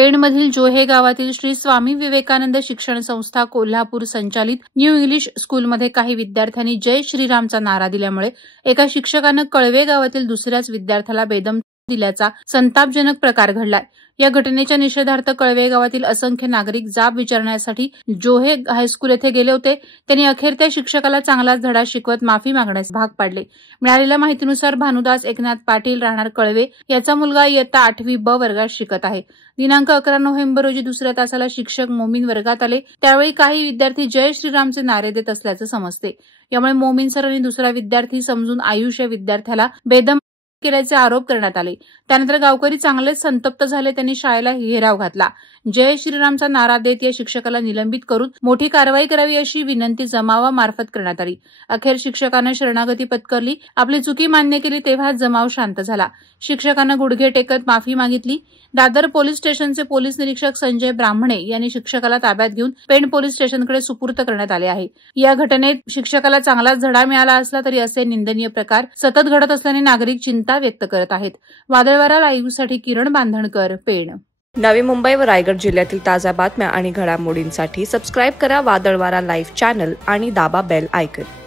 पेणमधील जोहे गावातील श्री स्वामी विवेकानंद शिक्षण संस्था कोल्हापूर संचालित न्यू इंग्लिश स्कूलमध्ये काही विद्यार्थ्यांनी जय श्रीरामचा नारा दिल्यामुळे एका शिक्षकानं कळवे गावातील दुसऱ्याच विद्यार्थ्याला बेदम दिल्याचा संतापजनक प्रकार घडलाय। या घटनेच्या निषेधार्थ कळवे गावातील असंख्य नागरिक जाब विचारण्यासाठी जोहे हायस्कूल येथे गेले होते। त्यांनी अखेर त्या शिक्षकाला चांगलाच धडा शिकवत माफी मागण्यास भाग पाडले। मिळालेल्या माहितीनुसार भानुदास एकनाथ पाटील राहणार कळवे याचा मुलगा इयत्ता 8वी ब वर्गात शिकत आहे। दिनांक 11 नोव्हेंबर रोजी दुसऱ्या तासाला शिक्षक मोमीन वर्गात आले। त्यावेळी काही विद्यार्थी जय श्रीरामचे नारे देत असल्याचे समजते। यामुळे मोमीन सरांनी दुसरा विद्यार्थी समजून आयुष या विद्यार्थ्याला बेदम केल्याचे आरोप करण्यात आले। त्यानंतर गावकरी चांगलेच संतप्त झाले। त्यांनी शाळेला घेराव घातला। जय श्रीरामचा नारा देत या शिक्षकाला निलंबित करून मोठी कारवाई करावी अशी विनंती जमावामार्फत करण्यात आली। अखेर शिक्षकाने शरणागती पत्करली, आपली चुकी मान्य केली तेव्हा जमाव शांत झाला। शिक्षकाने गुडघे टेकत माफी मागितली। दादर पोलीस स्टेशनचे पोलीस निरीक्षक संजय ब्राह्मणे यांनी शिक्षकाला ताब्यात घेऊन पेण पोलीस स्टेशनकडे सुपूर्द करण्यात आले आहे। या घटनेत शिक्षकाला चांगलाच धडा मिळाला असला तरी असे निंदनीय प्रकार सतत घडत असल्याने नागरिक चिंता व्यक्त करत आहेत। वादळवारा लाईव्हसाठी किरण बांधणकर, पेण। नवी मुंबई व रायगड जिल्ह्यातील ताज्या बातम्या आणि घडामोडींसाठी सबस्क्राईब करा वादळवारा लाईव्ह चॅनल आणि दाबा बेल आयकॉन।